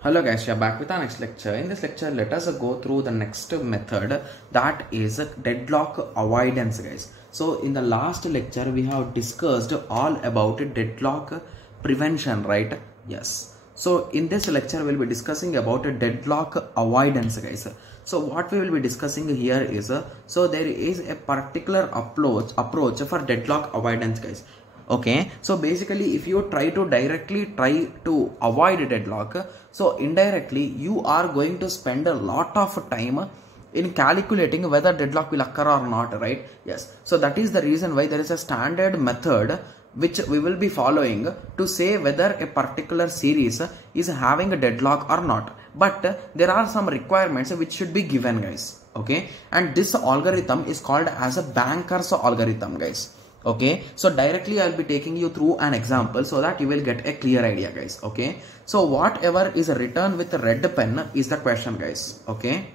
Hello guys, we are back with our next lecture. In this lecture, let us go through the next method, that is deadlock avoidance, guys. So in the last lecture, we have discussed all about deadlock prevention, right? Yes. So in this lecture, we'll be discussing about deadlock avoidance, guys. So what we will be discussing here is, so there is a particular approach for deadlock avoidance, guys. Okay, so basically if you try to avoid deadlock, so indirectly you are going to spend a lot of time in calculating whether deadlock will occur or not, right? Yes, so that is the reason why there is a standard method which we will be following to say whether a particular series is having a deadlock or not. But there are some requirements which should be given, guys. Okay, and this algorithm is called as a Banker's algorithm, guys. Okay, so directly I'll be taking you through an example so that you will get a clear idea, guys. Okay, so whatever is written with a red pen is the question, guys. Okay,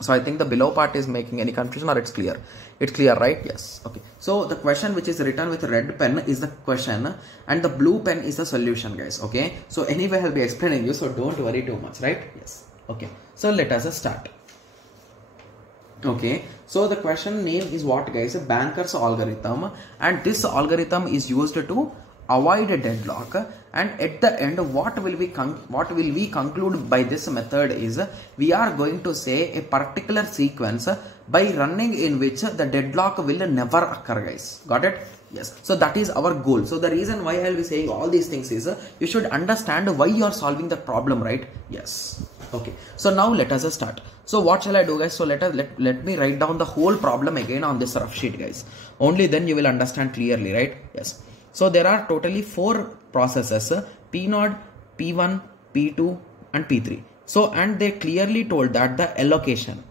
so I think the below part is making any confusion, or it's clear? It's clear, right? Yes. Okay, so the question which is written with red pen is the question and the blue pen is the solution, guys. Okay, so anyway I'll be explaining you, so don't worry too much, right? Yes. Okay, so let us start. Okay, so the question name is what, guys? Banker's algorithm, and this algorithm is used to avoid a deadlock. And at the end, what will we conclude by this method is we are going to say a particular sequence by running in which the deadlock will never occur, guys. Got it? Yes. So that is our goal. So the reason why I'll be saying all these things is you should understand why you are solving the problem, right? Yes. Okay, so now let us start. So what shall I do, guys? So let me write down the whole problem again on this rough sheet, guys. Only then you will understand clearly, right? Yes. So there are totally 4 processes, P0, P1, P2 and P3. So and they clearly told that the allocation.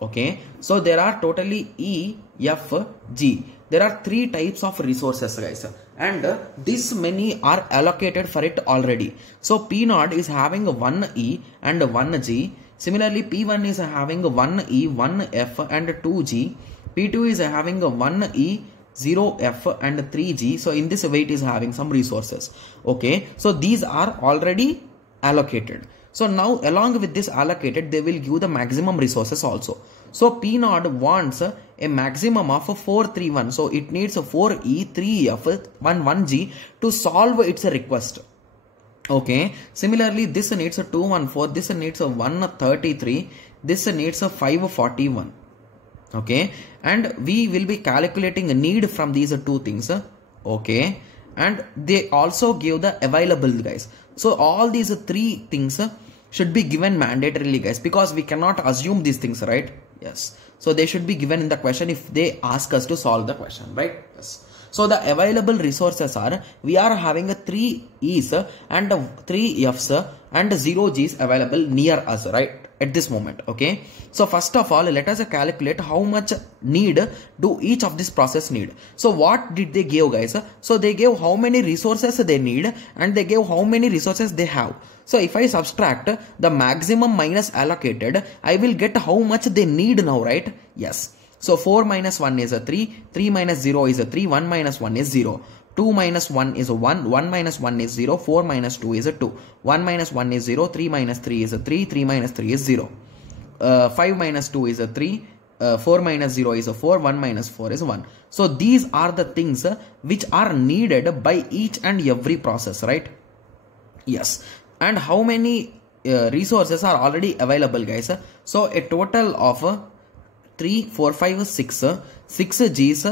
Okay, so there are totally E, F, G. There are 3 types of resources, guys, and this many are allocated for it already. So P0 is having 1 E and 1 G. Similarly, P1 is having 1 E, 1 F and 2 G. P2 is having 1 E, 0 F and 3 G. So in this way it is having some resources. Okay, so these are already allocated. So now along with this allocated, they will give the maximum resources also. So P0 wants a maximum of 431. So it needs 4E, 3F, 1G to solve its request. Okay. Similarly, this needs 214. This needs 133. This needs 541. Okay. And we will be calculating a need from these 2 things. Okay. And they also give the available, guys. So all these 3 things should be given mandatorily, guys, because we cannot assume these things, right? Yes. So they should be given in the question if they ask us to solve the question, right? Yes. So the available resources are, we are having a 3 E's and 3 F's and 0 G's available near us, right? At this moment. Okay. So first of all, let us calculate how much need do each of this process need. So what did they give, guys? So they gave how many resources they need and they gave how many resources they have. So if I subtract the maximum minus allocated, I will get how much they need now, right? Yes. So 4 minus 1 is a 3, 3 minus 0 is a 3, 1 minus 1 is 0. 2 minus 1 is a 1, 1 minus 1 is 0, 4 minus 2 is a 2, 1 minus 1 is 0, 3 minus 3 is a 3, 3 minus 3 is 0, 5 minus 2 is a 3, 4 minus 0 is a 4, 1 minus 4 is 1. So these are the things which are needed by each and every process, right? Yes. And how many resources are already available, guys? So a total of 3, 4, 5, 6, 6 G's,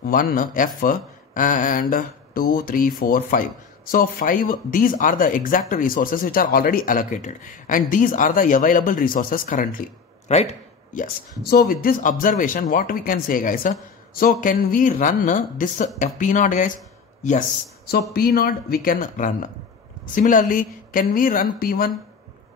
1 F and 2, 3, 4, 5. So 5, these are the exact resources which are already allocated and these are the available resources currently, right? Yes. So with this observation, what we can say, guys? So can we run this P0, guys? Yes. So P0 we can run. Similarly, can we run P1?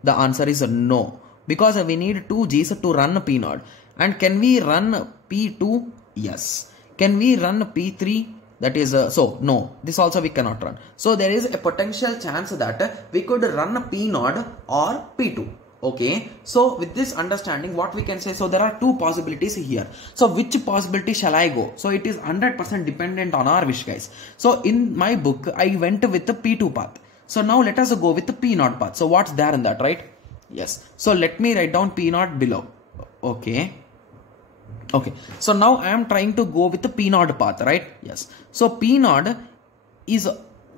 The answer is no, because we need 2 G's to run P0. And can we run P2? Yes. Can we run P3? That is, so no, this also we cannot run. So there is a potential chance that we could run P0 or P2. Okay. So with this understanding, what we can say, so there are 2 possibilities here. So which possibility shall I go? So it is 100% dependent on our wish, guys. So in my book, I went with the P2 path. So now let us go with the P naught path. So what's there in that, right? Yes. So let me write down P naught below. Okay. Okay. So now I am trying to go with the P naught path, right? Yes. So P naught is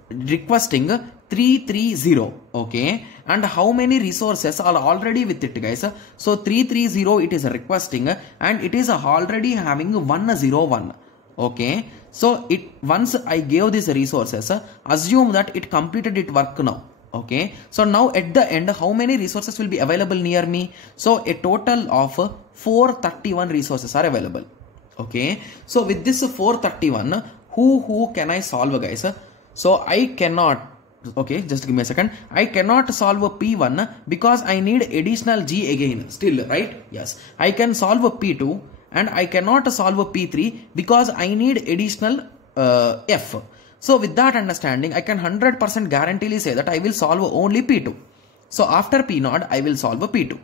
requesting 330. Okay. And how many resources are already with it, guys? So 330 it is requesting and it is already having 101. Okay. So once I gave these resources, assume that it completed its work now. Okay. So now at the end, how many resources will be available near me? So a total of 431 resources are available. Okay. So with this 431, who can I solve, guys? So I cannot. Okay, just give me a second. I cannot solve a P1 because I need additional G again still, right? Yes. I can solve a P2 and I cannot solve a P3 because I need additional F. So with that understanding, I can 100% guaranteely say that I will solve only P2. So after P0, I will solve a P2.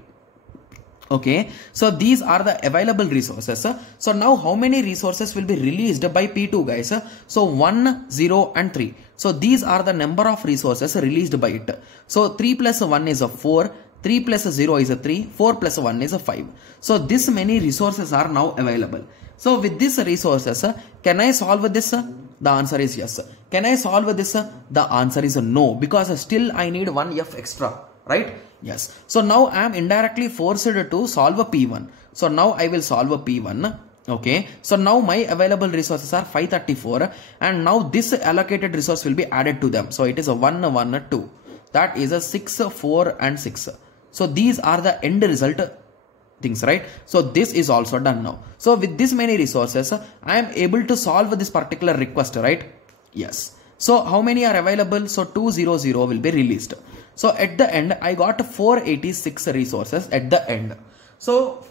Okay, so these are the available resources. So now how many resources will be released by P2, guys? So 1, 0 and 3. So these are the number of resources released by it. So 3 plus 1 is a 4, 3 plus 0 is a 3, 4 plus 1 is a 5. So this many resources are now available. So with these resources, can I solve this? The answer is yes. Can I solve this? The answer is no, because still I need 1 F extra, right? Yes. So now I am indirectly forced to solve a P1. So now I will solve a P1. Okay. So now my available resources are 534 and now this allocated resource will be added to them. So it is a 1, 1, 2. That is a 6, 4 and 6. So these are the end result things, right? So this is also done now. So with this many resources, I am able to solve this particular request, right? Yes. So how many are available? So 200 will be released. So at the end, I got 486 resources at the end. So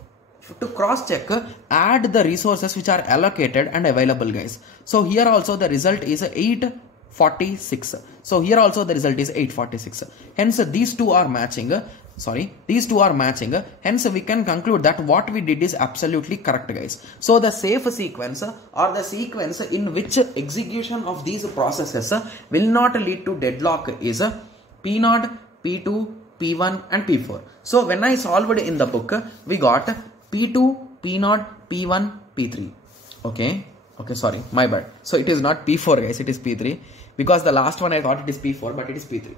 to cross check, add the resources which are allocated and available, guys. So here also the result is 846. So here also the result is 846. Hence these two are matching. These two are matching. Hence we can conclude that what we did is absolutely correct, guys. So the safe sequence or the sequence in which execution of these processes will not lead to deadlock is P0, P2, P1 and P4. So when I solved in the book, we got P2, P0, P1, P3. Okay, sorry, my bad. So it is not P4, guys, it is P3, because the last one I thought it is P4, but it is P3.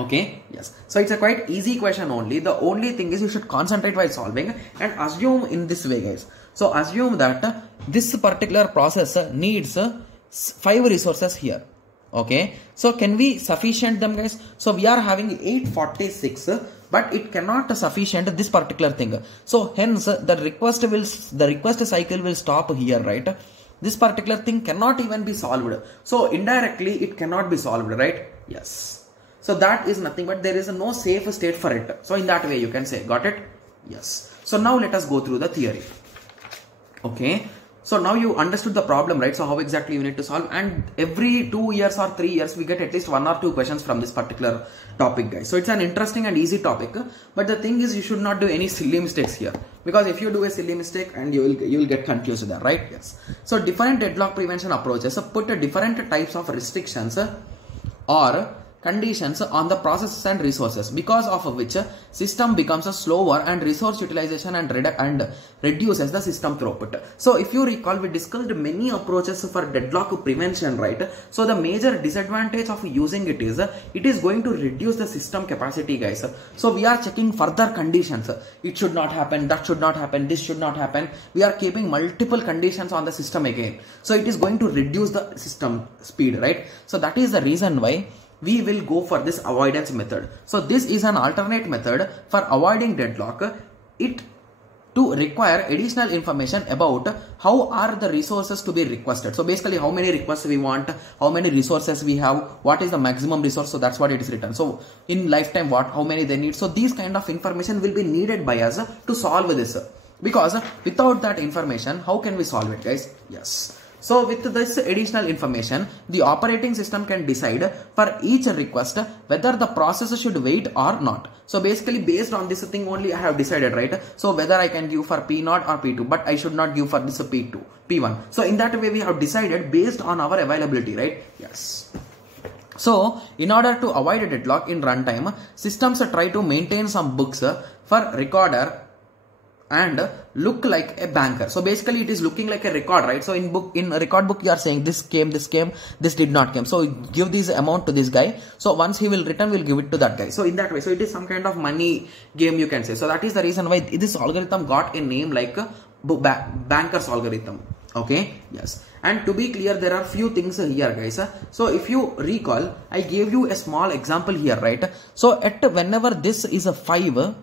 Okay, yes. So it's a quite easy question only. The only thing is you should concentrate while solving and assume in this way, guys. So assume that this particular process needs 5 resources here. Okay, so can we sufficient them, guys? So we are having 846, but it cannot sufficient this particular thing. So hence the request cycle will stop here, right? This particular thing cannot even be solved. So indirectly it cannot be solved, right? Yes. So that is nothing but there is no safe state for it. So in that way you can say, got it? Yes. So now let us go through the theory. Okay. So now you understood the problem, right? So how exactly you need to solve, and every 2 years or 3 years we get at least 1 or 2 questions from this particular topic, guys. So it's an interesting and easy topic, but the thing is you should not do any silly mistakes here, because if you do a silly mistake and you will get confused there, right? Yes. So different deadlock prevention approaches put different types of restrictions or conditions on the processes and resources, because of which system becomes slower and resource utilization and reduces the system throughput. So if you recall, we discussed many approaches for deadlock prevention, right? So the major disadvantage of using it is going to reduce the system capacity, guys. So we are checking further conditions. It should not happen, that should not happen, this should not happen. We are keeping multiple conditions on the system again. So it is going to reduce the system speed, right? So that is the reason why we will go for this avoidance method. So this is an alternate method for avoiding deadlock. It to require additional information about how are the resources to be requested. So basically how many requests we want, how many resources we have, what is the maximum resource. So that's what it is written. So in lifetime how many they need. So these kind of information will be needed by us to solve this, because without that information how can we solve it, guys? Yes. So with this additional information, the operating system can decide for each request whether the process should wait or not. So basically based on this thing only I have decided, right? So whether I can give for P0 or P2, but I should not give for this P1. So in that way we have decided based on our availability, right? Yes. So in order to avoid a deadlock in runtime, systems try to maintain some books for recorder and look like a banker. So basically it is looking like a record, right? So in record book you are saying this came, this did not come. So give this amount to this guy. So once he will return, we'll give it to that guy. So in that way, so it is some kind of money game, you can say. So that is the reason why this algorithm got a name like banker's algorithm. Okay, yes. And to be clear, there are few things here, guys. So if you recall, I gave you a small example here, right? So whenever this is a 5,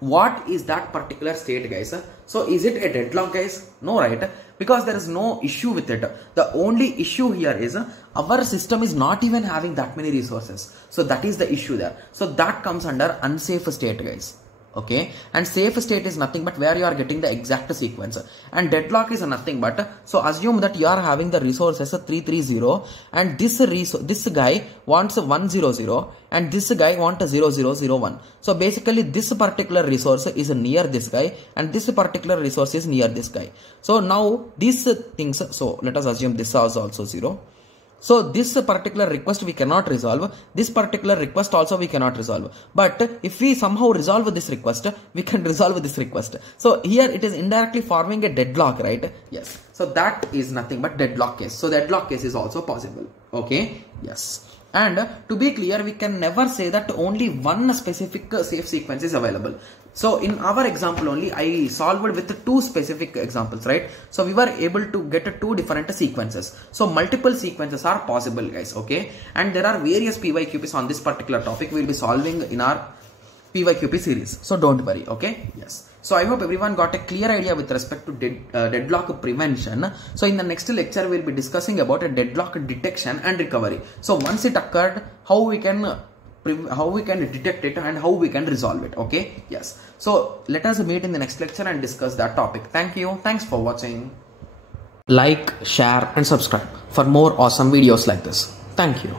what is that particular state, guys? So is it a deadlock, guys? No, right? Because there is no issue with it. The only issue here is our system is not even having that many resources. So that is the issue there. So that comes under unsafe state, guys. Okay, and safe state is nothing but where you are getting the exact sequence, and deadlock is nothing but, so assume that you are having the resources 330 and this guy wants 100 and this guy wants 0001. So basically this particular resource is near this guy and this particular resource is near this guy. So now these things, so let us assume this is also 0. So this particular request we cannot resolve, this particular request also we cannot resolve. But if we somehow resolve this request, we can resolve this request. So here it is indirectly forming a deadlock, right? Yes. So that is nothing but deadlock case. So deadlock case is also possible. Okay. Yes. And to be clear, we can never say that only one specific safe sequence is available. So in our example only, I solved with 2 specific examples, right? So we were able to get 2 different sequences. So multiple sequences are possible, guys. Okay. And there are various PYQPs on this particular topic we will be solving in our PYQP series. So don't worry. Okay. Yes. So I hope everyone got a clear idea with respect to deadlock prevention. So in the next lecture, we'll be discussing about a deadlock detection and recovery. So once it occurred, how we can detect it and how we can resolve it. Okay. Yes. So let us meet in the next lecture and discuss that topic. Thank you. Thanks for watching. Like, share and subscribe for more awesome videos like this. Thank you.